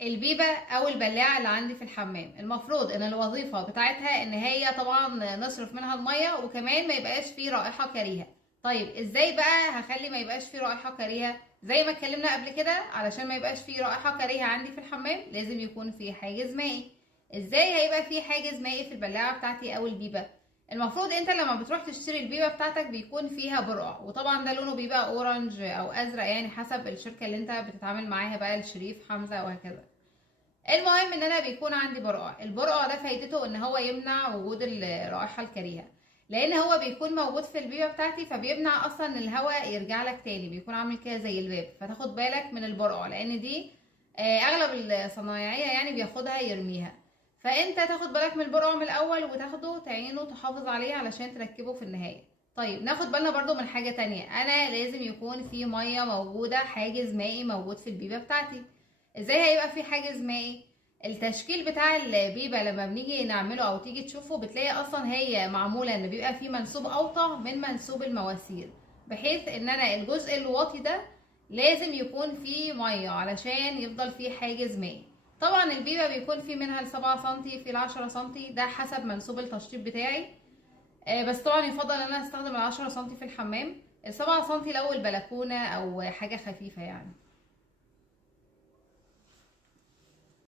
البيبة او البلاعة اللي عندي في الحمام، المفروض ان الوظيفة بتاعتها ان هي طبعا نصرف منها المية وكمان ما يبقاش فيه رائحة كريهة. طيب ازاي بقى هخلي ما يبقاش فيه رائحة كريهة؟ زي ما اتكلمنا قبل كده، علشان ما يبقاش فيه رائحة كريهة عندي في الحمام لازم يكون فيه حاجز مائي. ازاي هيبقى فيه حاجز مائي في البلاعة بتاعتي او البيبة؟ المفروض انت لما بتروح تشتري البيبة بتاعتك بيكون فيها برقع، وطبعا ده لونه بيبقى اورنج او ازرق يعني حسب الشركة اللي انت بتتعامل معاها بقى، الشريف، حمزة وهكذا. المهم ان انا بيكون عندي برقع، البرقع ده فايدته ان هو يمنع وجود الرائحه الكريهه، لان هو بيكون موجود في البيبه بتاعتي فبيمنع اصلا ان الهواء يرجع لك تاني، بيكون عامل كده زي الباب، فتاخد بالك من البرقع لان دي اغلب الصنايعيه يعني بياخدها يرميها. فانت تاخد بالك من البرقع من الاول وتاخده تعينه تحافظ عليه علشان تركبه في النهايه. طيب ناخد بالنا برضو من حاجه تانية، انا لازم يكون في ميه موجوده، حاجز مائي موجود في البيبه بتاعتي. ازاي هيبقى في حاجز مائي؟ التشكيل بتاع البيبة لما بنيجي نعمله او تيجي تشوفه بتلاقي اصلا هي معمولة ان بيبقى فيه منسوب اوطى من منسوب المواسير، بحيث ان انا الجزء الواطي ده لازم يكون فيه مية علشان يفضل فيه حاجز مائي. طبعا البيبة بيكون فيه منها ل7 سنتي في ل10 سنتي، ده حسب منسوب التشطيب بتاعي. بس طبعا يفضل ان انا استخدم ال10 سنتي في الحمام، ال7 سنتي لو البلكونة او حاجة خفيفة يعني.